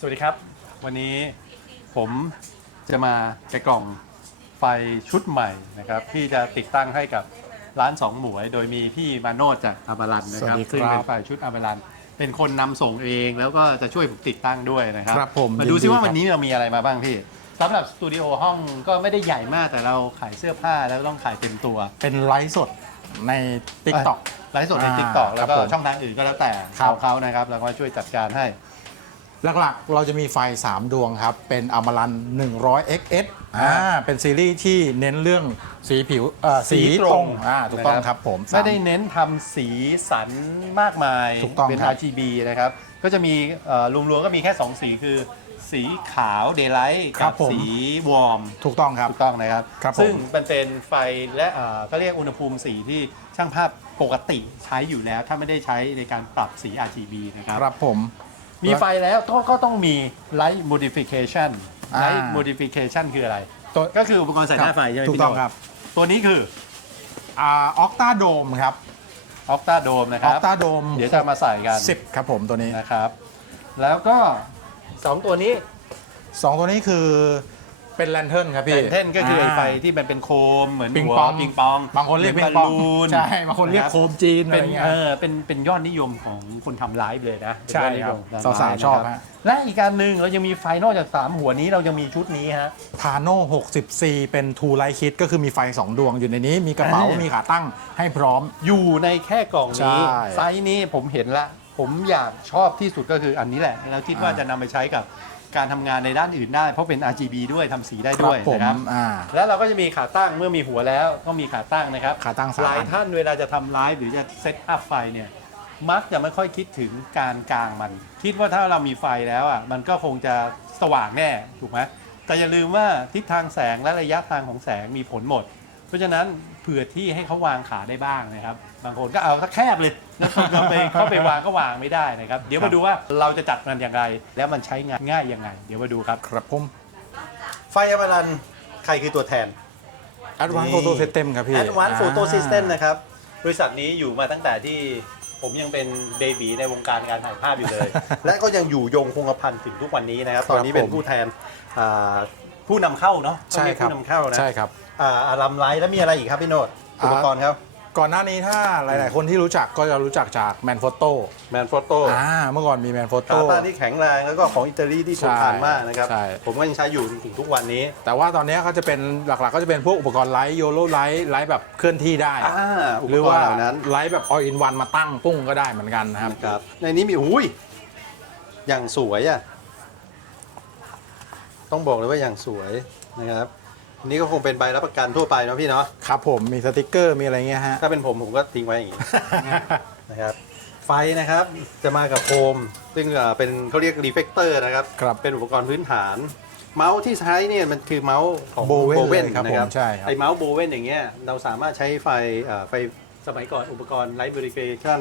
สวัสดีครับ วันนี้ผมจะมาแกะกล่องไฟชุดใหม่นะครับที่จะติดตั้งให้กับร้านสองหมวย โดยมีพี่มาโนดจากอาบารันนะครับสวัสดีครับ ซึ่งเป็นฝ่ายชุดอาบารันเป็นคนนำส่งเองแล้วก็จะช่วยผมติดตั้งด้วยนะครับครับผมมาดูยินดีซิว่าครับ วันนี้เรามีอะไรมาบ้างพี่สำหรับสตูดิโอห้องก็ไม่ได้ใหญ่มากแต่เราขายเสื้อผ้าแล้วต้องขายเต็มตัว เป็นไลฟ์สดใน t ิ k t o k ไลฟ์สดในอ่าติ๊กต็อกแล้วก็ครับผมช่องทางอื่นก็แล้วแต่ครับเขาเขานะครับแล้วก็ช่วยจัดการให้ หลักๆ เราจะมีไฟ 3 ดวงครับ เป็นอมรัน 100 XS อ่าเป็นซีรีส์ที่เน้นเรื่องสีผิวเอ่อสีตรงอ่าถูกต้องนะครับครับผมไม่ได้เน้นทำสีสันมากมายถูกต้องเป็น ครับ RGB นะครับ ก็จะมีเอ่อรวมๆก็มีแค่ 2 สีคือ สีขาวเดย์ไลท์ครักับผม สีวอร์ม ถูกต้องครับ ถูกต้องนะครับ ครับผมซึ่งมันเป็นไฟและเอ่อก็เรียกอุณหภูมิสีที่ช่างภาพปกติใช้อยู่แล้ว ถ้าไม่ได้ใช้ในการปรับสี RGB นะครับ ครับผม มีไฟแล้วก็ก็ต้องมี light modification อ่า light modification คืออะไร ตัวก็คืออุปกรณ์ใส่หน้าไฟใช่ไหมถูกพี่ต้องโน้ตครับตัวนี้คืออ่าออกตาโดมครับ Octa Dome นะคอรัอบกตาโดมเดี๋ยวจะมาใส่กัน10ครับผมตัวนี้นะครับ แล้วก็ 2 ตัวนี้2ตัวนี้คือ เป็นแลนเทิร์นครับแผพี่นเท่นก็คือไอ้าไฟที่มันเป็นโคมเหมือนปิงหัวปองปิงปองบางคนเรียกหปิมืงอปองบลูนใช่บางคนเรียกะโคมจีนอะเป็ไรนเงี้ยเออเป็นเป็นยอดนิยมของคนทำไลฟ์เลยนะเป็นใช่ยอดนิยมครับทำไลฟ์สาวๆชอบนะครัฮะ และอีกการหนึ่งเรายังมีไฟนอกจาก3หัวนี้เรายังมีชุดนี้ฮะ พาโน่60 c เป็น Two Light Kit ก็คือมีไฟ 2 ดวงอยู่ในนี้ มีกระเป๋า อ่ามี มีขาตั้งให้พร้อม อยู่ในแค่กล่องนี้ใช่ไซส์นี้ผมเห็นละ ผมอยากชอบที่สุดก็คืออันนี้แหละ แล้วคิดว่าอ่า จะนำไปใช้กับ การทำงานในด้านอื่นได้ เพราะเป็น RGB ด้วยทำสีได้ครัด้วยผมนะครับ อ่า แล้วเราก็จะมีขาตั้งเมื่อมีหัวแล้วก็มีขาตั้งนะครับขาตั้งสามหลายอันท่านเวลาจะทำไลฟ์หรือจะเซตอัพไฟเนี่ยมักจะไม่ค่อยคิดถึงการกลางมัน คิดว่าถ้าเรามีไฟแล้วอะมันก็คงจะสว่างแน่ถูกไหมแต่อย่าลืมว่าทิศทางแสงและระยะทางของแสงมีผลหมด เพราะฉะนั้นเผื่อที่ให้เขาวางขาได้บ้างนะครับ บางคนก็เอาสักแคบเลยแล้วคนเราไปเข้าไปวางก็วางไม่ได้นะครับ เดี๋ยวมาดูว่าเราจะจัดมันอย่างไร แล้วมันใช้งานง่ายยังไง เดี๋ยวมาดูครับครับผมไฟอมรันใครคือตัวแทน Advanced นี่ Photo System ครับพี่ Advanced อ่า Photo System นะครับ บริษัทนี้อยู่มาตั้งแต่ที่ผมยังเป็นเบบีในวงการการถ่ายภาพอยู่เลย และก็ยังอยู่ยงคงกระพันถึงทุกวันนี้นะครับครับตอนนี้เป็นผมผู้แทนอ่าผู้นำเข้าเนาะใช่ครับต้องเยกผู้นำเข้านะใช่ครับอ่าอารัมไลท์แล้วมีอะไรอีกครับพี่โนดอุปกรณ์ครับ ก่อนหน้านี้ถ้าหลาย ๆ คนที่รู้จักก็จะรู้จักจาก Man Photo แมนโฟโต้อ่าเมื่อก่อนมี Man ขา Photo ตั้งที่แข็งแรงแล้วก็ของอิตาลีที่ทนทานมากนะครับ ใช่ ผมก็ยังใช้อยู่จนถึงทุกวันนี้แต่ว่าตอนนี้เขาจะเป็นหลัก ๆ ก็จะเป็นพวกอุปกรณ์ไลท์โยโลไลท์ไลท์แบบเคลื่อนที่ได้ อ่าอุปหรือกรว่าณ์เหล่านั้นไลท์แบบ all in one มาตั้งปุ้งก็ได้เหมือนกันนะครับครับ ในนี้มีอุ้ยอย่างสวยอะต้องบอกเลยว่าอย่างสวยนะครับอั นนี้ก็คงเป็นใบรับประกันทั่วไปเนาะพี่เนาะครับผมมีสติกเกอร์มีอะไรเงี้ยฮะ ถ้าเป็นผมผมก็ทิ้งไว้อย่างนี้ นะครับ ไฟนะครับจะมากับโคมซึ่งเอ่อเป็นเขาเรียกรีเฟกเตอร์นะครับ ครับเป็นอุปกรณ์พื้นฐาน เมาส์ที่ใช้เนี่ยมันคือเมาส์ของ Bowen Bowen เลยครับนะครับผมใช่ครับ ไอเมาส์โบเวนอย่างเงี้ยเราสามารถใช้ไฟเอ่อไฟสมัยก่อนอุปกรณ์ไลท์บริเกชัน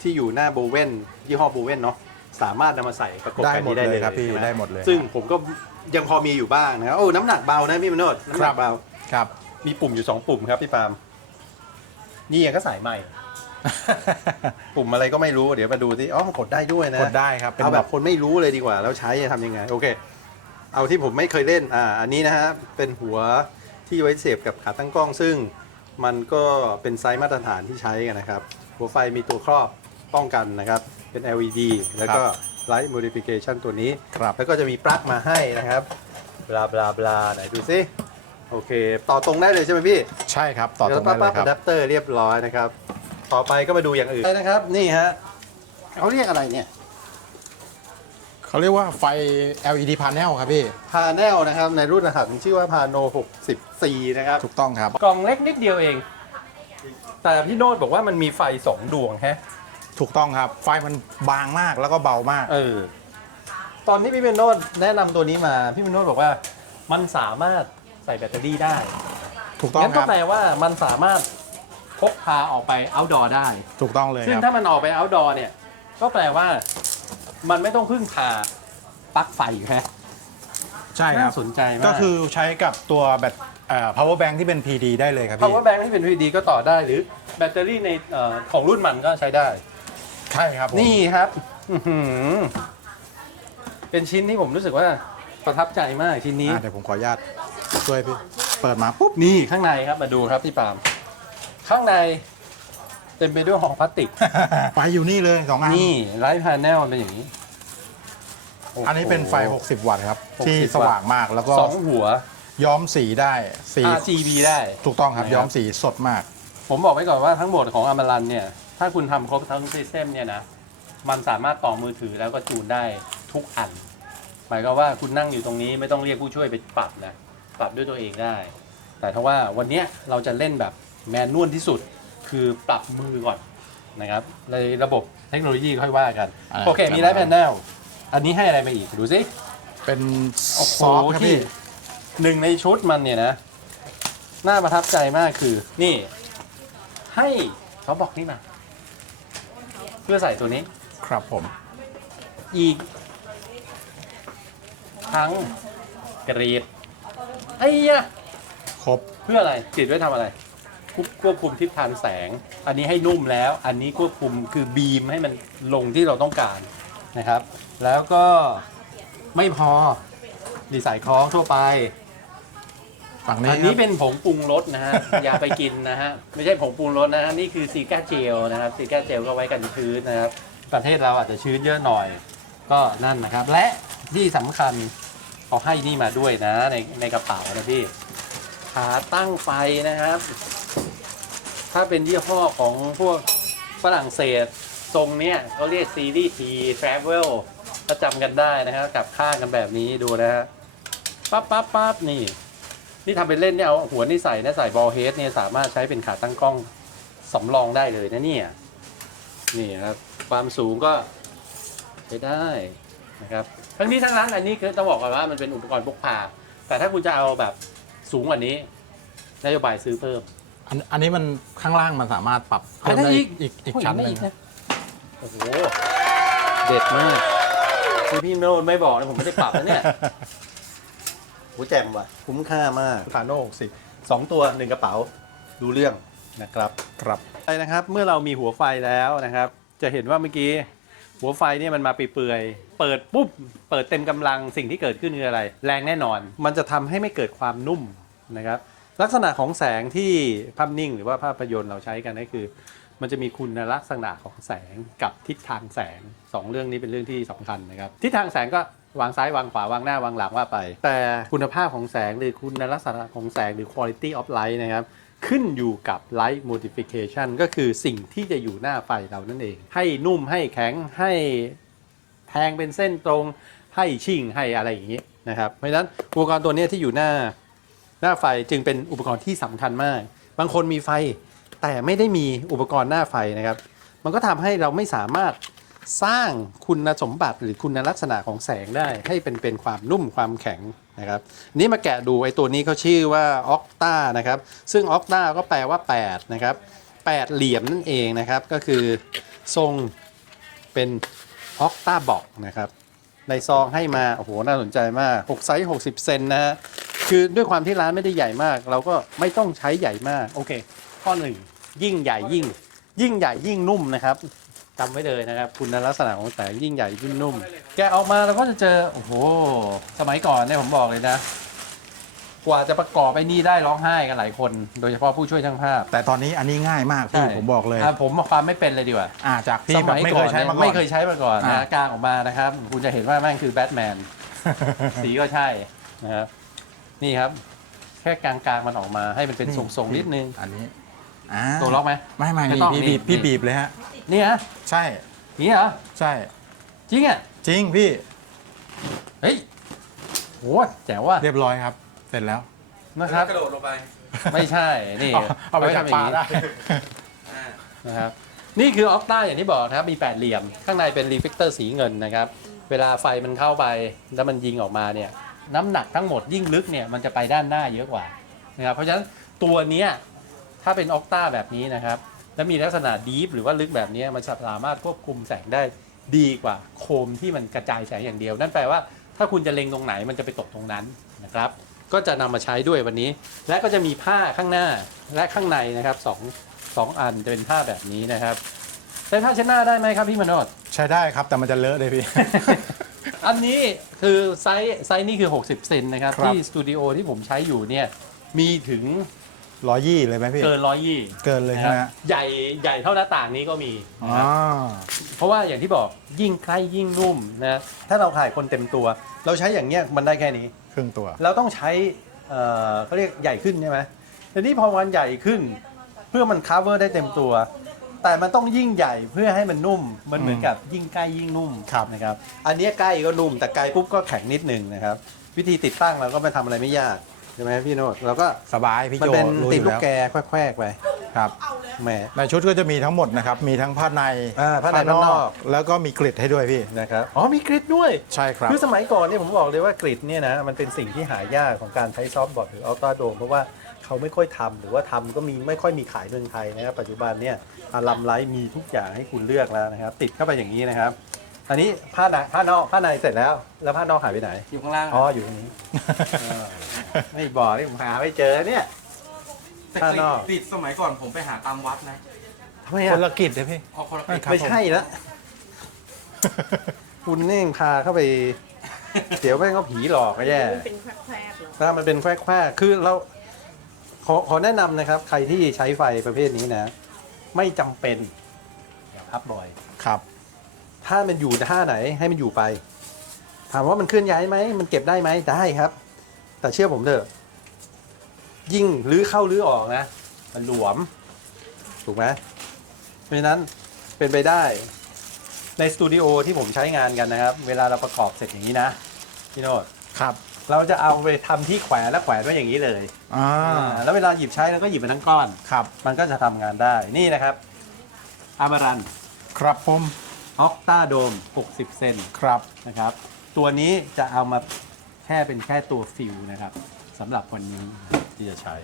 ที่อยู่หน้าโบเวนยี่ห้อโบเวนเนาะสามารถนำมาใส่ประกบได้กันหมดนี้ได้เลเลยยครับพี่ใช่ไหมได้หมดเลย ซึ่งผมก็ ยังพอมีอยู่บ้างนะครับโอ้น้ำหนักเบานะพี่มโนดน้ำหนักเบา ครับ มีปุ่มอยู่2ปุ่มครับพี่ปาล์มนี่ยังก็สายใหม่ ปุ่มอะไรก็ไม่รู้เดี๋ยวมาดูที่อ๋อกดได้ด้วยนะกดได้ครับ เป็นเอาแบแบบบคนไม่รู้เลยดีกว่า แล้วใช้จะทำยังไง โอเค เอาที่ผมไม่เคยเล่นอ่าอันนี้นะฮะเป็นหัวที่ไว้เสียบกับขาตั้งกล้อง ซึ่งมันก็เป็นไซส์มาตรฐานที่ใช้กันนะครับ หัวไฟมีตัวครอบป้องกันนะครับ เป็น LED แล้วก็ Light Modification ตัวนี้ ครับ แล้วก็จะมีปลั๊กมาให้นะครับบลาบลาบลาไหนดูซิโอเค ต่อตรงได้เลยใช่ไหมพี่ใช่ครับ ต่อตรงปั๊ได้บเลปั๊บยครับอะแดปเตอร์เรียบร้อยนะครับ ต่อไปก็มาดูอย่างอื่นนะครับ นี่ฮะเขาเรียกอะไรเนี่ยเขาเรียกว่าไฟ LED panel ครับพี่ พาแนลนะครับ ในรุ่นรหัสมีชื่อว่าพาโน64นะครับ ถูกต้องครับ กล่องเล็กนิดเดียวเอง แต่พี่โนดบอกว่ามันมีไฟ2ดวงฮะ ถูกต้องครับไฟมันบางมากแล้วก็เบามาก เออ ตอนที่พี่เมโนดแนะนำตัวนี้มา พี่เมโนดบอกว่า มันสามารถใส่แบตเตอรี่ได้ถูกต้องงั้นคก็รับแปลว่ามันสามารถพกพาออกไป outdoor ได้ ถูกต้องเลยซึ่งครับถ้ามันออกไป outdoor เนี่ย ก็แปลว่า มันไม่ต้องพึ่งพาปลั๊กไฟแค่ใช่คน่ารับสนใจมาก ก็คือใช้กับตัวแบตเอ่อ power bank ที่เป็น PD ได้เลยครับพี่ power bank ที่เป็น VD ก็ต่อได้หรือแบตเตอรี่ในเอ่อของรุ่นมันก็ใช้ได้ใช่ครับผม นี่ครับอื้อหือเป็นชิ้นที่ผมรู้สึกว่าประทับใจมากชิ้นนี้ อะเดี๋ยวผมขออนุญาตช่วยพี่เปิดมาปุ๊บ นี่ข้างในครับมาดูครับพี่ปาล์มข้างในเต็มไปด้วยห่อพลาสติก ไฟอยู่นี่เลยสองอัน นี่ไลท์พาแนลเป็นอย่างนี้โโห อันนี้เป็นไฟ 60 วัตต์ครับ 60ที่สว่างมากแล้วก็สองหัว ย้อมสีได้สี RGB ได้ ถูกต้องครับนะครับย้อมสีสดมาก ผมบอกไว้ก่อนว่าทั้งหมดของอมรันเนี่ย ถ้าคุณทำครบทั้งซิสเต็มเนี่ยนะมันสามารถต่อมือถือแล้วก็จูนได้ทุกอัน หมายก็ว่าคุณนั่งอยู่ตรงนี้ไม่ต้องเรียกผู้ช่วยไปปรับนะปรับด้วยตัวเองได้ แต่ถ้าว่าวันเนี้ยเราจะเล่นแบบแมนนวลที่สุดคือปรับมือก่อนนะครับในระบบเทคโนโลยีค่อยว่ากัน อ่าโอเค มีไลท์แพนแนลอันนี้ให้อะไรมาอีก ดูสิ เป็นโอ้โหซอฟต์ครับที่ พี่ หนึ่งในชุดมันเนี่ยนะ น่าประทับใจมากคือ นี่ ให้เขาบอกนี่มาเพื่อใส่ตัวนี้ ครับผม อีกทั้งกรีดไอ้ยะครบ เพื่ออะไรกรีดไว้ทำอะไรควบควบคุมทิศทางแสง อันนี้ให้นุ่มแล้ว อันนี้ควบคุมคือบีมให้มันลงที่เราต้องการนะครับ แล้วก็ไม่พอดีไซน์คล้องทั่วไป ฝั่งนี้อันนี้เป็นผงปรุงรสนะฮะ อย่าไปกินนะฮะ ไม่ใช่ผงปรุงรสนะฮะ นี่คือซีก้าเจลนะครับ ซีก้าเจลก็ไว้กันชื้นนะครับ ประเทศเราอาจจะชื้นเยอะหน่อย ก็นั่นนะครับ และที่สำคัญเขาให้นี่มาด้วยนะ ในในกระเป๋านะพี่ ขาตั้งไฟนะครับ ถ้าเป็นยี่ห้อของพวกฝรั่งเศสทรงเนี้ยเขาเรียกซีรีส์ที Travel ถ้าจำกันได้นะครับกลับข้างกันแบบนี้ดูนะฮะปั๊บปั๊บปั๊บนี่ นี่ทำเป็นเล่นเนี่ยเอาหัวนี่ใส่นะใส่บอลเฮดเนี่ยสามารถใช้เป็นขาตั้งกล้องสำรองได้เลยนะเนี่ยนี่นะครับความสูงก็ใช้ได้นะครับทั้งนี้ทั้งนั้นอันนี้คือต้องบอกก่อนว่ามันเป็นอุปกรณ์พกพา แต่ถ้าคุณจะเอาแบบสูงกว่านี้นโยบายซื้อเพิ่มอันอันนี้มันข้างล่างมันสามารถปรับเพิ่มอันนั้นได้อีกอีกอีกโอ้ยชั้นหไม่นึ่อีงกนะโอ้โหเด็ดมากคือพี่โน้ตไม่บอกนะผมไม่ได้ปรับนะเนี่ยโหแจ่มว่ะ คุ้มค่ามากฟาโน่สิสองตัวหนึ่งกระเป๋าดูเรื่องนะครับครับไปนะครับ เมื่อเรามีหัวไฟแล้วนะครับ จะเห็นว่าเมื่อกี้หัวไฟเนี่ยมันมาเปื่อยๆเปิดปุ๊บ เปิดเต็มกำลังสิ่งที่เกิดขึ้นคืออะไร แรงแน่นอน มันจะทำให้ไม่เกิดความนุ่มนะครับ ลักษณะของแสงที่ภาพนิ่งหรือว่าภาพยนตร์เราใช้กันก็คือ มันจะมีคุณลักษณะของแสงกับทิศทางแสงสองเรื่องนี้เป็นเรื่องที่สำคัญนะครับ ทิศทางแสงก็ วางซ้ายวางขวาวางหน้าวางหลังว่าไป แต่คุณภาพของแสงหรือคุณลักษณะของแสงหรือ quality of light นะครับ ขึ้นอยู่กับ light modification ก็คือสิ่งที่จะอยู่หน้าไฟเรานั่นเอง ให้นุ่มให้แข็งให้แทงเป็นเส้นตรง ให้ชิ่งให้อะไรอย่างนี้นะครับเพราะฉะนั้นอุปกรณ์ตัวนี้ที่อยู่หน้าหน้าไฟจึงเป็นอุปกรณ์ที่สำคัญมาก บางคนมีไฟแต่ไม่ได้มีอุปกรณ์หน้าไฟนะครับ มันก็ทำให้เราไม่สามารถ สร้างคุณสมบัติหรือคุณลักษณะของแสงได้ให้เป็นเป็นความนุ่มความแข็งนะครับนนี้มาแกะดูไอ้ตัวนี้เขาชื่อว่าออกตานะครับซึ่งออกตาก็แปลว่า8นะครับ8เหลี่ยมนั่นเองนะครับก็คือทรงเป็นออกตาบอกนะครับในซองให้มาโอ้โหน่าสนใจมาก6ไซส์60 เซนนะฮะคือด้วยความที่ร้านไม่ได้ใหญ่มาก เราก็ไม่ต้องใช้ใหญ่มากโอเค ข้อหนึ่งยิ่งใหญ่ยิ่ง ยิ่งใหญ่ยิ่งนุ่มนะครับ จำไว้เลยนะครับคุณลักษณะของแสงยิ่งใหญ่ยิ่งนุ่ม แกะออกมาเราก็จะเจอ โอ้โห สมัยก่อนเนี่ยผมบอกเลยนะ กว่าจะประกอบไอ้นี่ได้ร้องไห้กันหลายคน โดยเฉพาะผู้ช่วยช่างภาพแต่ตอนนี้อันนี้ง่ายมากพี่ผมบอกเลยะผมความไม่เป็นเลยดีกว่าอ่าจากพี่สแบบมัยไม่ก่เคอยนใช้เนี่ยมาก่อน ไม่เคยใช้มาก่อนอ่านะกลางออกมานะครับ คุณจะเห็นว่าแม่งคือแบทแมน สีก็ใช่นะครับนี่ครับ แค่กลางๆมันออกมาให้มันเป็นทรงๆนิดนึง อันนี้ อ่าตัวล็อกไหม ไม่ไม่ไม่พี่ต้องพี่นี่บีบพี่นี่บีบเลยฮะ นี่ฮะใช่นี่เหรอใช่ จริงอะจริงพี่เฮ้ยโหแจ๋วว่ะเรียบร้อยครับ เสร็จแล้วนะครับกระโดดลงไปไม่ใช่นี่เอาเอาไปจับปลาได้นะครับนี่คือออกต้าอย่างที่บอกนะครับมีแปดเหลี่ยม ข้างในเป็นรีเฟกเตอร์สีเงินนะครับ เวลาไฟมันเข้าไปแล้วมันยิงออกมาเนี่ยน้ำหนักทั้งหมดยิ่งลึกเนี่ยมันจะไปด้านหน้าเยอะกว่านะครับเพราะฉะนั้นตัวเนี้ย ถ้าเป็นออกต้าแบบนี้นะครับ แล้วมีลักษณะดีฟหรือว่าลึกแบบเนี้ยมันจะสามารถควบคุมแสงได้ดีกว่าโคมที่มันกระจายแสงอย่างเดียว นั่นแปลว่าถ้าคุณจะเล็งตรงไหนมันจะไปตกตรงนั้นนะครับ ก็จะนำมาใช้ด้วยวันนี้ และก็จะมีผ้าข้างหน้าและข้างในนะครับสองสองอันจะเป็นผ้าแบบนี้นะครับใช้ผ้าเช็ดหน้าได้ไหมครับพี่มโนดใช้ได้ครับแต่มันจะเลอะเลยพี่ อันนี้คือไซส์ไซส์นี่คือ 60 เซนนะครับครับที่สตูดิโอที่ผมใช้อยู่เนี่ยมีถึง ร้อยยี่เลยไหมพี่ เกินร้อยยี่เกินเลยใช่ไหมฮะ ใหญ่ใหญ่เท่าหน้าต่างนี้ก็มีอ๋นะอครับเพราะว่าอย่างที่บอกยิ่งใกล้ยิ่งนุ่มนะถ้าเราถ่ายคนเต็มตัว เราใช้อย่างเงี้ยมันได้แค่นี้ ครึ่งตัว เราต้องใช้เอ่อเขาเรียกใหญ่ขึ้นใช่ไหมแต่นี่พอมันใหญ่ขึ้น เพื่อมัน cover ได้เต็มตัว แต่มันต้องยิ่งใหญ่เพื่อให้มันนุ่ม มันเหมือนกับยิ่งใกล้ยิ่งนุ่มครับ นะครับ อันเนี้ยใกล้ก็นุ่มแต่ไกลปุ๊บก็แข็งนิดนึงนะครับ วิธีติดตั้งเราก็ไม่ทำอะไรไม่ยากใช่ไหมพี่โนดเราก็สบายพี่มันโจเป็นรู้อติดยู่ลูกแล้วแกแควกๆไปครับแหม ในชุดก็จะมีทั้งหมดนะครับ มีทั้งผ้าในอ่าผ้าในผ้านอก แล้วก็มีกริดให้ด้วยพี่ นะครับอ๋อมีกริดด้วยใช่ครับ คือสมัยก่อนเนี่ยผมบอกเลยว่ากริดเนี่ยนะมันเป็นสิ่งที่หายากของการใช้ซอฟต์บอร์ดหรืออัลตราโดมเพราะว่าเขาไม่ค่อยทำหรือว่าทำก็มีไม่ค่อยมีขายเมืองไทยนะครับปัจจุบันเนี่ยอารัมไลท์มีทุกอย่างให้คุณเลือกแล้วนะครับ ติดเข้าไปอย่างนี้นะครับ อันนี้ผ้าในผ้านอกผ้าในเสร็จแล้ว แล้วผ้านอกหายไปไหน อยู่ข้างล่างอ๋ออยู่ตรงนี้เออไม่บอกนี่ผมหาไม่เจอเนี่ย แต่ข้างกรีนดอกกรีดสมัยก่อนผมไปหาตามวัดนะทำไมคอะนละกริดเลยพี่ เอาคนละกไม่รีดครับ ไม่ใช่ละคุณเน่งพาเข้าไป เดี๋ยวแม่งก็ผีหลอกก็แย่ มันเป็นแควกๆเหรอ ถ้ามันเป็นแควกๆคือเราขอขอแนะนำนะครับ ใครที่ใช้ไฟประเภทนี้นะ ไม่จำเป็นอย่าพับบ่อย ครับ ถ้ามันอยู่ท่าไหนให้มันอยู่ไป ถามว่ามันเคลื่อนย้ายไหมมันเก็บได้ไหมได้ครับ แต่เชื่อผมเถอะ ยิ่งรื้อเข้ารื้อออกนะ มันหลวม ถูกไหมเพราะฉะนั้นเป็นไปได้ในสตูดิโอที่ผมใช้งานกันนะครับ เวลาเราประกอบเสร็จอย่างนี้นะพี่โนดครับ เราจะเอาไปทำที่แขวนและแขวนไว้อย่างนี้เลยอ่าแล้วเวลาหยิบใช้เราก็หยิบไปทั้งก้อนครับ มันก็จะทำงานได้นี่นะครับอามารัน ครับผม ออกตาโดม 60 เซนครับนะครับ ตัวนี้จะเอามาแค่เป็นแค่ตัวฟิลนะครับสำหรับวันนี้ที่จะใช้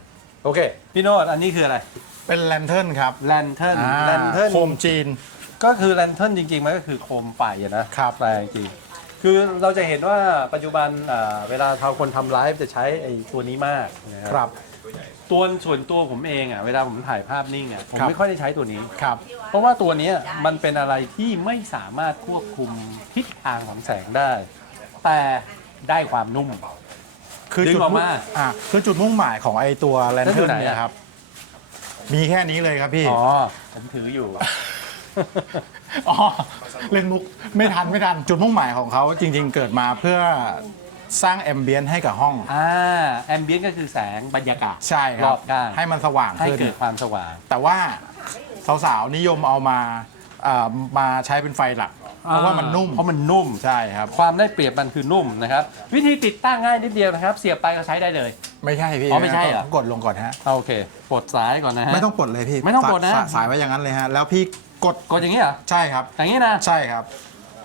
โอเค พี่โนดอันนี้คืออะไรเป็นแลนเทิร์นครับแลนเทิร์นอ่าแลนเทิร์น โคมจีน ก็คือแลนเทิร์นจริงๆ มันก็คือโคมไฟอะนะครับแปลจริงๆคือเราจะเห็นว่าปัจจุบันอ่าเวลาทาคนทำไลฟ์จะใช้ไอ้ตัวนี้มากนะคครับ ตัวส่วนตัวผมเองอะเวลาผมถ่ายภาพนิ่งอะผมครับ ไม่ค่อยได้ใช้ตัวนี้ ครับ เพราะว่าตัวเนี้ยมันเป็นอะไรที่ไม่สามารถควบคุมทิศทางของแสงได้ แต่ได้ความนุ่ม คือดึงจุดออกมุ่งมาอ่าคือจุดมุ่งหมายของไอตัวแลนแล้วเทิอยู่ร์นไหนเนี่ยอะ ครับ มีแค่นี้เลยครับพี่อ๋อ ผมถืออยู่ อ๋อเล่นมุกไม่ทันไม่ทันจุดมุ่งหมายของเขาจริง ๆ เกิดมาเพื่อ สร้างแอมเบียนให้กับห้อง อ่าแอมเบียนก็คือแสงบรรยากาศใช่ครรัอบบด้านให้มันสว่างให้ขึ้น เกิดความสว่าง แต่ว่าสาวๆนิยมเอามาเอ่อมาใช้เป็นไฟหลัก เพราะว่ามันนุ่มเพราะมันนุ่ม ใช่ครับ ความได้เปรียบมันคือนุ่มนะครับ วิธีติดตั้งง่ายนิดเดียวนะครับ เสียบไปก็ใช้ได้เลย ไม่ใช่พี่อ๋อไม่ใช่เหรอ ต้องกดลงก่อนฮะ โอเคปลดสายก่อนนะฮะ ไม่ต้องปลดเลยพี่ไม่ต้องปลดนะ สายสายไว้อย่างนั้นเลยฮะ แล้วพี่กดกดอย่างนี้เหรอใช่ครับ อย่างนี้นะ ใช่ครับ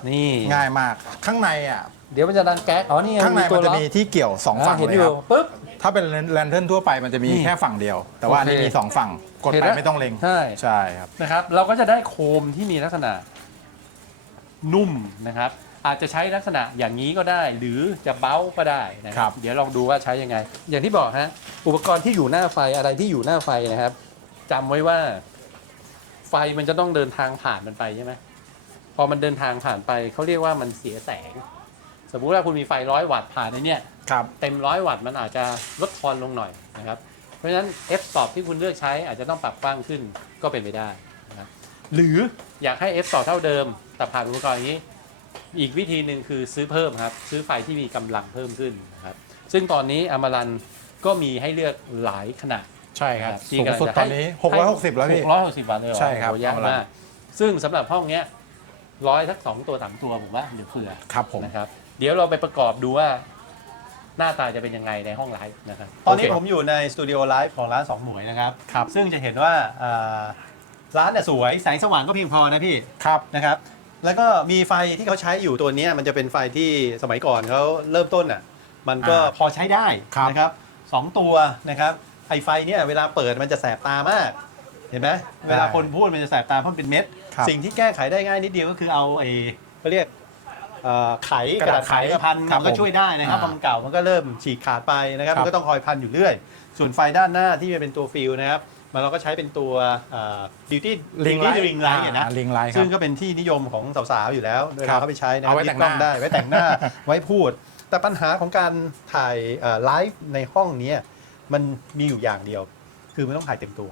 นี่ ง่ายมาก ข้างในอะ เดี๋ยวมันจะดังแก๊กอ๋อนี่ไข้างในตัมัวนจะล็อกมีที่เกี่ยวสองอ่าฝั่งเห็นเลอยคยู่รับปุ๊บถ้าเป็นแลนเทิร์นทั่วไปมันจะมีนี่แค่ฝั่งเดียว แต่ว่าอันนี้โอเคมีสองฝั่งกดเห็นไปแล้วไม่ต้องเล็งใช่ใช่ครับนะครับ เราก็จะได้โคมที่มีลักษณะนุ่มนะครับ อาจจะใช้ลักษณะอย่างนี้ก็ได้ หรือจะเบ้าก็ได้นะคครัรับบเดี๋ยวลองดูว่าใช้ยังไง อย่างที่บอกฮะอุปกรณ์ที่อยู่หน้าไฟอะไรที่อยู่หน้าไฟนะครับจำไว้ว่า ไฟมันจะต้องเดินทางผ่านมันไปใช่ไหมพอมันเดินทางผ่านไปเขาเรียกว่ามันเสียแสง สมมุติว่าคุณมีไฟร้อยวัตต์ผ่านในเนี่ยครับ เต็มร้อยวัตต์มันอาจจะลดทอนลงหน่อยนะครับ เพราะฉะนั้น f stop ที่คุณเลือกใช้อาจจะต้องปรับกว้างขึ้นก็เป็นไปได้นะครับหรืออยากให้ f stop เท่าเดิม แต่ผ่านอุปกรณ์อย่างนี้ อีกวิธีหนึ่งคือซื้อเพิ่มครับ ซื้อไฟที่มีกำลังเพิ่มขึ้นนะครับซึ่งตอนนี้อมรันก็มีให้เลือกหลายขนาด ใช่ครับที่สูงกำลังสุดจะตอนนี้ 660 แล้วพี่ หกร้อยหกสิบบาทเลยเหรอใช่ครับโอ้โหเยอะเอาละ มากซึ่งสำหรับห้องเนี้ยร้อยสักสองตัวสามตัวผมว่าเดี๋ยวเผื่อครับผม นะครับ เดี๋ยวเราไปประกอบดูว่า หน้าตาจะเป็นยังไงในห้องไลฟ์นะครับตอนนี้โอเค ผมอยู่ในสตูดิโอไลฟ์ของร้านสองหมวยนะครับ ครับ ซึ่งจะเห็นว่าอ่าร้านเนี่ยสวยแสงสว่างก็เพียงพอนะพี่ ครับ นะครับ แล้วก็มีไฟที่เขาใช้อยู่ตัวเนี้ยมันจะเป็นไฟที่สมัยก่อนเขาเริ่มต้นอะ มันก็อ่าพอใช้ได้ครับ นะครับสองตัวนะครับไอไฟเนี่ยเวลาเปิดมันจะแสบตามาก เห็นไหมเวลาคนพูดมันจะแสบตาเพราะมันเป็นเม็ด ครับ สิ่งที่แก้ไขได้ง่ายนิดเดียวก็คือเอาไอ้เขาเรียก เอ่อไขกกระระดาดาษษไขไขมาพันครับมันก็ผมช่วยได้นะครับอ่า มันเก่ามันก็เริ่มฉีกขาดไปนะครับครับ มันก็ต้องคอยพันอยู่เรื่อย ส่วนไฟด้านหน้าที่จะเป็นตัวฟิลนะครับมันเราก็ใช้เป็นตัวบิวตี้ Ring light ริงไลท์นะอ่า ring light ครับซึ่งก็เป็นที่นิยมของสาวๆ อยู่แล้วเวครัลาบเขาไปใช้นะเอาไว้ยึดแต่งกล้องหน้าได้ ไว้แต่งหน้า ไว้พูด แต่ปัญหาของการถ่ายไลฟ์ในห้องเนี้ยมันมีอยู่อย่างเดียว คือมันต้องถ่ายเต็มตัว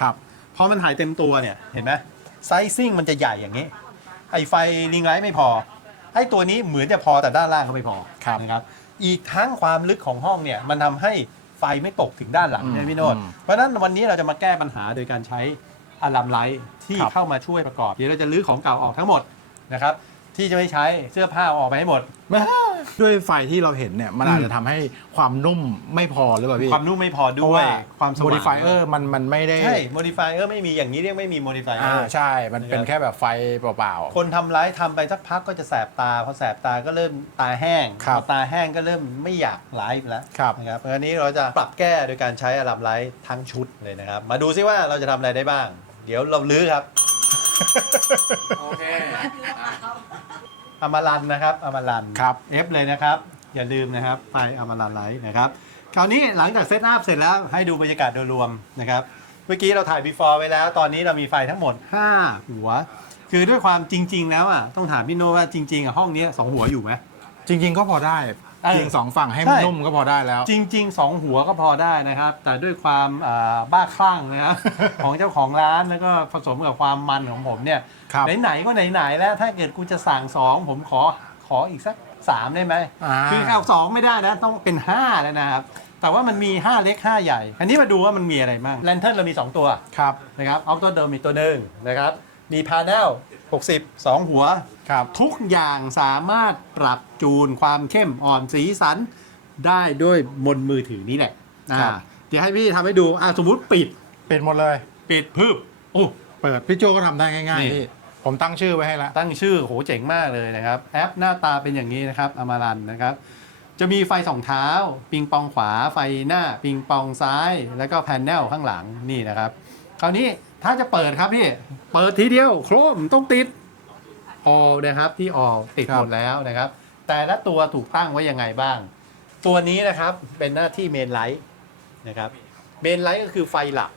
ครับ พอมันถ่ายเต็มตัวเนี่ย เห็นไหมไซซิ่งมันจะใหญ่อย่างนี้ ไอไฟลิงไลท์ไม่พอ ไอตัวนี้เหมือนจะพอแต่ด้านล่างก็ไม่พอครับนะครับอีกทั้งความลึกของห้องเนี่ยมันทำให้ไฟไม่ตกถึงด้านหลังอืมเนี่ยพี่โนดอืมเพราะฉะนั้นวันนี้เราจะมาแก้ปัญหาโดยการใช้อะลัมไลท์ที่ครับ เข้ามาช่วยประกอบเดี๋ยวเราจะลื้อของเก่าออกทั้งหมดนะครับ ที่จะไม่ใช้เสื้อผ้าเอาออกไปให้หมด ด้วยไฟที่เราเห็นเนี่ยมันอาจจะทำให้ความนุ่มไม่พอหรือเปล่าพี่ความนุ่มไม่พอเพด้ราะวยว่าความสโมว่างดิฟายเออร์มันมันไม่ได้ใช่โมดิฟายเออร์ไม่มีอย่างนี้เรียกไม่มีโมดิฟายเออ่าอร์ใช่ มันเป็นนะครับแค่แบบไฟเปล่า คนทำไลฟ์ทำไปสักพักก็จะแสบตาพอแสบตาก็เริ่มตาแห้งครับพอตาแห้งก็เริ่มไม่อยากไลฟ์แล้วครับ นะครับเพราะฉะนั้นนี้เราจะปรับแก้โดยการใช้อะลัมไลฟ์ทั้งชุดเลยนะครับ มาดูซิว่าเราจะทำอะไรได้บ้าง เดี๋ยวเราลื้อครับ โอเคอามารันนะครับอามารันครับเอฟเลยนะครับ อย่าลืมนะครับไฟอามารันไลท์นะครับ คราวนี้หลังจากเซตอัพเสร็จแล้วให้ดูบรรยากาศโดยรวมนะครับ เมื่อกี้เราถ่าย before ไว้แล้ว ตอนนี้เรามีไฟทั้งหมด 5 หัว คือด้วยความจริง ๆ แล้วอะต้องถามพี่โนว่าจริงๆอะห้องเนี้ยสองหัวอยู่ไหมๆจริง ๆ ก็พอได้ เออยิงสองฝั่งให้ใช่มันนุ่มก็พอได้แล้ว จริงๆสองหัวก็พอได้นะครับ แต่ด้วยความอ่าบ้าคลั่งนะครับ ของเจ้าของร้านแล้วก็ผสมกับความมันของผมเนี่ยครับ ไหนๆก็ไหนๆแล้วถ้าเกิดกูจะสั่งสองผมขอขออีกสักสามได้ไหม อ่า คือเอาสองไม่ได้นะต้องเป็น5แล้วนะครับ แต่ว่ามันมี 5 เล็ก 5 ใหญ่ อันนี้มาดูว่ามันมีอะไรบ้างแลนเทิร์นเรามี 2 ตัวครับ นะครับออฟตัวเดิมมีตัวหนึ่งนะครับ มีพาเนล 60 2 หัว ครับ ทุกอย่างสามารถปรับจูนความเข้มอ่อนสีสันได้ด้วยบนมือถือนี้แหละอ่าครับ เดี๋ยวให้พี่ทำให้ดูอ่าสมมุติปิดเป็นหมดเลย ปิดพึบโอ้ เปิดพี่โจก็ทำได้ง่ายนี่ ๆพี่ผมตั้งชื่อไว้ให้แล้ว ตั้งชื่อโหเจ๋งมากเลยนะครับ แอปหน้าตาเป็นอย่างนี้นะครับอมารันนะครับ จะมีไฟสองเท้า ปิงปองขวาไฟหน้า ปิงปองซ้าย แล้วก็แพนเนลข้างหลังนี่นะครับ คราวนี้ ถ้าจะเปิดครับพี่ เปิดทีเดียว โครมต้องติดออนะครับที่ออติดครับหมดแล้วนะครับ แต่ละตัวถูกตั้งไว้ยังไงบ้าง ตัวนี้นะครับเป็นหน้าที่เมนไลท์นะครับเมนไลท์ก็คือไฟหลัก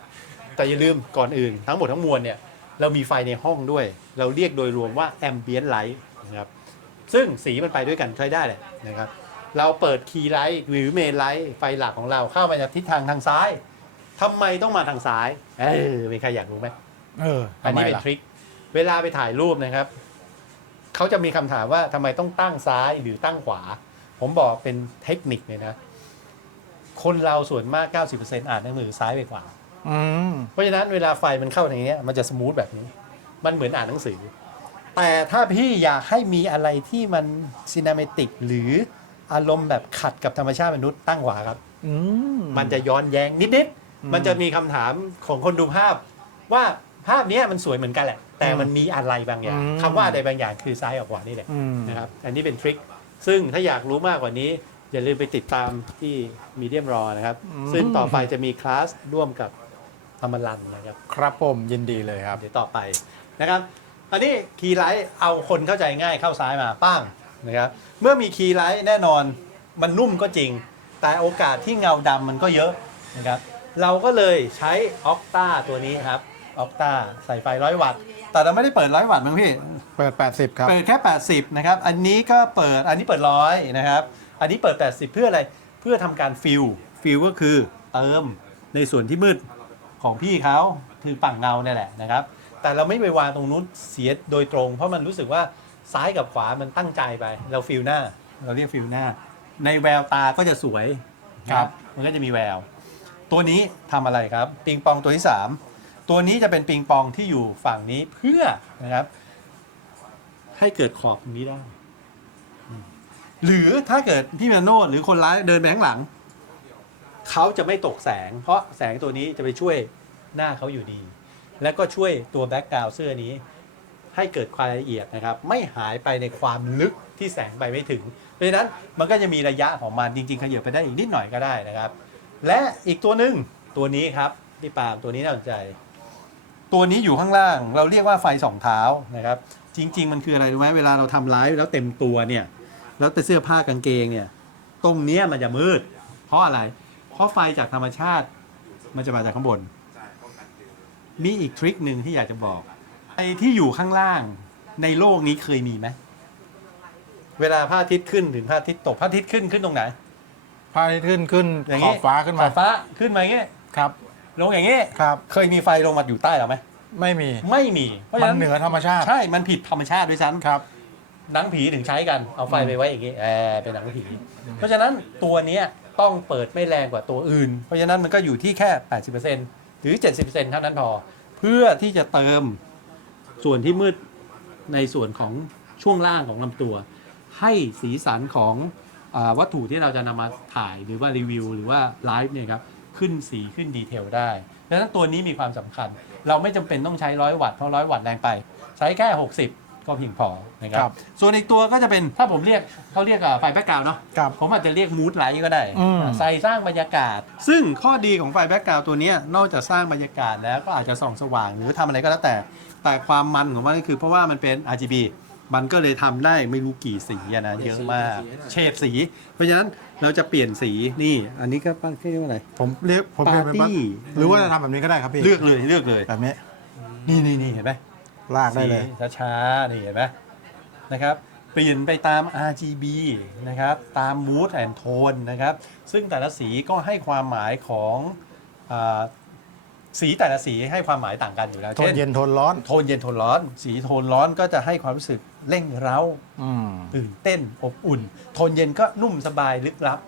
แต่อย่าลืมก่อนอื่น ทั้งหมดทั้งมวลเนี่ยเรามีไฟในห้องด้วย เราเรียกโดยรวมว่าแอมเบียนไลท์นะครับซึ่งสีมันไปด้วยกันใช้ได้เลยนะครับ เราเปิดคีย์ไลท์หรือเมนไลท์ไฟหลักของเราเข้ามาจากทิศทางทางซ้าย ทำไมต้องมาทางซ้าย เออมีใครอยากรู้ไหมเอออันนี้ทำไมเป็นล่ะทริค เวลาไปถ่ายรูปนะครับ เขาจะมีคำถามว่าทำไมต้องตั้งซ้ายหรือตั้งขวา ผมบอกเป็นเทคนิคเลยนะ คนเราส่วนมาก 90%อ่านหนังสือซ้ายไปขวา อืมเพราะฉะนั้นเวลาไฟมันเข้าอย่างเงี้ยมันจะสมูทแบบนี้ มันเหมือนอ่านหนังสือ แต่ถ้าพี่อยากให้มีอะไรที่มันซีนาเมติกหรืออารมณ์แบบขัดกับธรรมชาติมนุษย์ตั้งขวาครับ อืมมันจะย้อนแย้งนิดอื มๆมันจะมีคำถามของคนดูภาพ ว่าภาพเนี้ยมันสวยเหมือนกันแหละ แต่มันมีอะไรบางอย่างอืม คำว่าอะไรบางอย่างคือซ้ายกับขวานี่แหละอืมนะครับอันนี้เป็นทริคซึ่งถ้าอยากรู้มากกว่านี้ อย่าลืมไปติดตามที่มีเดียมรอนะครับ ซึ่งต่อไปจะมีคลาสร่วมกับธรรมรันนะครับ ครับผมยินดีเลยครับ เดี๋ยวต่อไปนะครับอันนี้คีย์ไลท์เอาคนเข้าใจง่ายเข้าซ้ายมาป้างนะครับเมื่อมีคีย์ไลท์แน่นอนมันนุ่มก็จริง แต่โอกาสที่เงาดำมันก็เยอะนะครับ เราก็เลยใช้ออกตาตัวนี้ครับออกตาใส่ไฟร้อยวัตต์ แต่เราไม่ได้เปิดร้อยวัตต์มั้งพี่ เปิด 80 ครับ เปิดแค่ 80 นะครับ อันนี้ก็เปิด อันนี้เปิดร้อยนะครับ อันนี้เปิด 80 เพื่ออะไร เพื่อทำการฟิล ฟิลก็คือเติมในส่วนที่มืดของพี่เขาคือฝั่งเงาเนี่ยแหละนะครับ แต่เราไม่ไปวางตรงนู้นเสียโดยตรง เพราะมันรู้สึกว่าซ้ายกับขวามันตั้งใจไป เราฟิลหน้า เราเรียกฟิลหน้า ในแววตาก็จะสวยครับ มันก็จะมีแวว ตัวนี้ทำอะไรครับ ปิงปองตัวที่ 3 ตัวนี้จะเป็นปิงปองที่อยู่ฝั่งนี้เพื่อนะครับ ให้เกิดขอบตรงนี้ได้อืมหรือถ้าเกิดพี่มาโนดหรือคนร้ายเดินไปข้างหลัง เขาจะไม่ตกแสง เพราะแสงตัวนี้จะไปช่วยหน้าเขาอยู่ดี แล้วก็ช่วยตัวแบ็กกราวเสื้อนี้ ให้เกิดความละเอียดนะครับ ไม่หายไปในความลึกที่แสงไปไม่ถึง เพราะฉะนั้นมันก็จะมีระยะของมันจริงๆขยับไปได้อีกนิดหน่อยก็ได้นะครับ และอีกตัวหนึ่งตัวนี้ครับพี่ปาล์มตัวนี้น่าสนใจ ตัวนี้อยู่ข้างล่างเราเรียกว่าไฟสองเท้านะครับ จริง ๆ มันคืออะไรรู้ไหมเวลาเราทำไลฟ์แล้วเต็มตัวเนี่ย แล้วแต่เสื้อผ้ากางเกงเนี่ย ตรงเนี้ยมันจะมืด เพราะอะไร เพราะไฟจากธรรมชาติมันจะมาจากข้างบน มีอีกทริคหนึ่งที่อยากจะบอกไอ้ที่อยู่ข้างล่างในโลกนี้เคยมีไหมเวลาพระอาทิตย์ขึ้นถึงพระอาทิตย์ตกพระอาทิตย์ขึ้นขึ้นตรงไหน พระอาทิตย์ขึ้นขึ้นอย่างขงี้อบฟ้าขึ้นขมาอบฟ้าขึ้นมาอย่างงี้ครับลงอย่างงี้ครับ เคยมีไฟลงมาอยู่ใต้เราไหมไม่มีไม่มีเพราะฉะมันนั้นเหนือธรรมชาติใช่มันผิดธรรมชาติด้วยซ้ำ ครับ หนังผีถึงใช้กันเอาไฟไปไว้อย่างงี้แอร์เป็นหนังผี เพราะฉะนั้นตัวเนี้ยต้องเปิดไม่แรงกว่าตัวอื่น เพราะฉะนั้นมันก็อยู่ที่แค่ 80%หรือ 70%เท่านั้นพอ เพื่อที่จะเติมส่วนที่มืดในส่วนของช่วงล่างของลำตัว ให้สีสันของอา วัตถุที่เราจะนำมาถ่ายหรือว่ารีวิว หรือว่าไลฟ์เนี่ยครับขึ้นสีขึ้นดีเทลได้ดังนั้นตัวนี้มีความสำคัญ เราไม่จำเป็นต้องใช้ร้อยวัตต์เพราะร้อยวัตต์แรงไป ใช้แค่ 60 ก็เพียงพอนะครัครับ บ ส่วนอีกตัวก็จะเป็นถ้าผมเรียกเขาเรียกอะไฟแบ็กกราวน์เนาะครับ ผมอาจจะเรียกมูดไลท์ก็ได้อืม ใส่สร้างบรรยากาศ ซึ่งข้อดีของไฟแบ็กกราวน์ตัวเนี้ยนอกจากสร้างบรรยากาศแล้วก็อาจจะส่องสว่าง หรือทำอะไรก็แล้วแต่แต่ความมันของมันก็คือเพราะว่ามันเป็น RGB มันก็เลยทำได้ไม่รู้กี่สีอะนะเยอะมาก เฉดสี เพราะฉะนั้นเราจะเปลี่ยนสีนี่ อันนี้ก็ปั้นเรียกว่าอะไร ผมเรียกผมเรียกเป็นปาร์ตี้ หรือว่าจะทำแบบนี้ก็ได้ครับพี่เลือกเลยเลือกเลย แบบนี้นี่นี่นี่เห็นไหมลากได้เลย สีช้าๆนี่เห็นไหมนะครับ เปลี่ยนไปตาม RGB นะครับ ตาม mood and tone นะครับ ซึ่งแต่ละสีก็ให้ความหมายของอา สีแต่ละสีให้ความหมายต่างกันอยู่แล้วโทนเช่นเย็นโทนร้อน โทนเย็นโทนร้อน สีโทนร้อนก็จะให้ความรู้สึกเร่งเร้าอืม ตื่นเต้นอบอุ่น โทนเย็นก็นุ่มสบายลึกลับ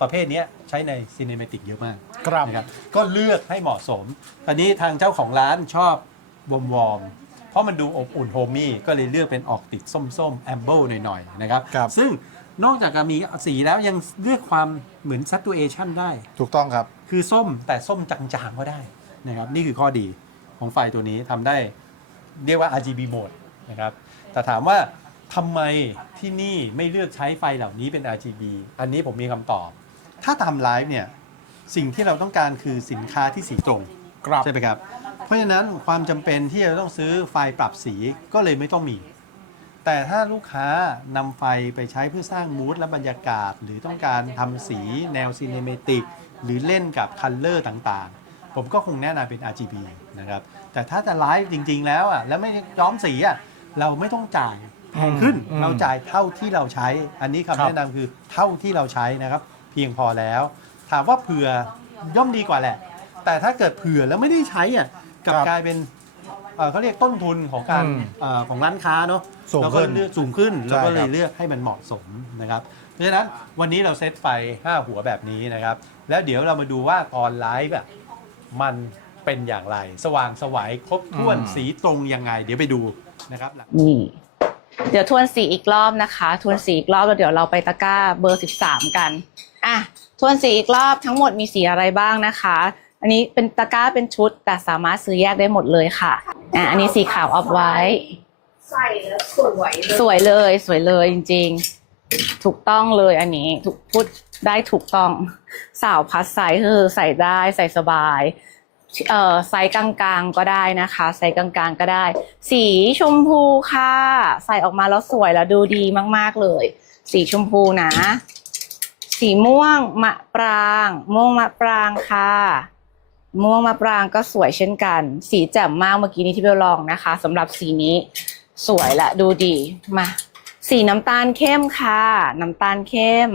ประเภทเนี้ยใช้ในซีนิเมติกเยอะมากครับ นะครับก็เลือกให้เหมาะสมตอนนี้ทางเจ้าของร้านชอบวอมวอมๆเพราะมันดูอบอุ่นโฮมมี่ก็เลยเลือกเป็นออกติดส้มๆแอมเบิลหน่อยๆนะครับครับ ซึ่งนอกจากจะมีสีแล้วยังเลือกความเหมือนซัต u เอชันได้ ถูกต้องครับ คือส้มแต่ส้มจางๆก็ได้ นะครับนี่คือข้อดีของไฟตัวนี้ทำได้เรียกว่า RGB mode นะครับแต่ถามว่าทำไมที่นี่ไม่เลือกใช้ไฟเหล่านี้เป็น RGB อันนี้ผมมีคำตอบ ถ้าตามไลฟ์เนี่ยสิ่งที่เราต้องการคือสินค้าที่สีตรงครับใช่ไหมครับ เพราะฉะนั้นความจำเป็นที่จะต้องซื้อไฟปรับสีก็เลยไม่ต้องมี แต่ถ้าลูกค้านำไฟไปใช้เพื่อสร้างมูดและบรรยากาศ หรือต้องการทำสีแนวซีเนเมติก หรือเล่นกับคัลเลอร์ต่างๆ ผมก็คงแนะนำเป็น RGB นะครับแต่ถ้าจะไลฟ์จริง ๆ แล้วอะแล้วไม่ย้อมสีอะเราไม่ต้องจ่ายแพงขึ้นอืม เราจ่ายเท่าที่เราใช้ อันนี้ครัคำบแนะนำคือเท่าที่เราใช้นะครับเพียงพอแล้ว ถามว่าเผื่อย่อมดีกว่าแหละ แต่ถ้าเกิดเผื่อแล้วไม่ได้ใช้อะกลับครับกลายเป็นเอ่อเขาเรียกต้นทุนของการอืมเอ่อของร้านค้าเนาะสูงเราก็ขึ้นเลือกสูงขึ้นใช่เราก็เลครัยบ เลือกให้มันเหมาะสมนะครับเพราะฉะนั้นวันนี้เราเซตไฟ 5 หัวแบบนี้นะครับ แล้วเดี๋ยวเรามาดูว่าตอนไลฟ์แบบ มันเป็นอย่างไร สว่างสวัยครบถ้วนสีตรงยังไง เดี๋ยวไปดูนะครับนี่ เดี๋ยวทวนสีอีกรอบนะคะ ทวนสีอีกรอบแล้วเดี๋ยวเราไปตะกร้าเบอร์ 13 กัน อะ ทวนสีอีกรอบทั้งหมดมีสีอะไรบ้างนะคะ อันนี้เป็นตะกร้าเป็นชุด แต่สามารถซื้อแยกได้หมดเลยค่ะ อะ อันนี้สีขาวออฟไว้ ใส่แล้วสวยเลย สวยเลยสวยเลยจริงๆ ถูกต้องเลยอันนี้ถูกพูดได้ถูกต้อง สาวพัดไซส์คือใส่ได้ใส่สบายเอ่อไซส์กลางๆก็ได้นะคะไซส์กลางๆก็ได้ สีชมพูค่ะ ใส่ออกมาแล้วสวยแล้วดูดีมากๆเลย สีชมพูนะ สีม่วงมะปราง ม่วงมะปรางค่ะ ม่วงมะปรางก็สวยเช่นกัน สีแจ่มมากเมื่อกี้นี้ที่เบลลองนะคะสำหรับสีนี้ สวยและดูดีมา สีน้ำตาลเข้มค่ะ น้ำตาลเข้ม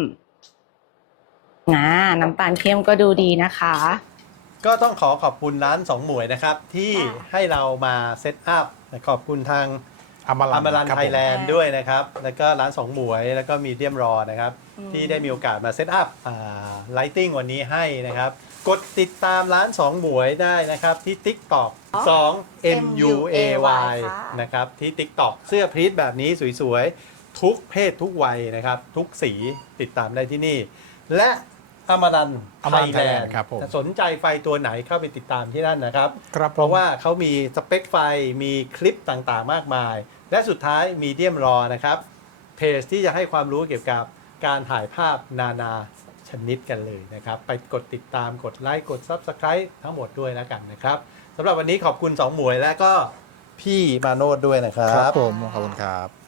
นะน้ำตาลเข้มก็ดูดีนะคะ ก็ต้องขอขอบคุณร้านสองหมวยนะครับ ที่ให้เรามาเซตอัพขอบคุณทางอมรัอมรันครับไทยแลนด์ด้วยนะครับ แล้วก็ร้านสองหมวยแล้วก็มีเดียมรอนะครับอืมที่ได้มีโอกาสมาเซตอัพไลติ้งวันนี้ให้นะครับ กดติดตามร้านสองหมวยได้นะครับ ที่ TikTok 2 M U A Y นะครับ ที่ TikTok เสื้อพรีตแบบนี้สวยๆ ทุกเพศทุกวัยนะครับ ทุกสีติดตามได้ที่นี่ และอมรันอไทมรันยไทยแลแลนนด์ด์ครับผมสนใจไฟตัวไหนเข้าไปติดตามที่นั่นนะครับครับ เพราะว่าเขามีสเปคไฟมีคลิปต่างๆ มากมาย และสุดท้ายมีเดียมรอนะครับเพจที่จะให้ความรู้เกี่ยวกับการถ่ายภาพนานาชนิดกันเลยนะครับ ไปกดติดตามกดไลค์กด Subscribe ทั้งหมดด้วยแล้วกันนะครับสำหรับวันนี้ขอบคุณสองหมวยและก็พี่มาโนดด้วยนะครัครับบผมขอบคุณครับ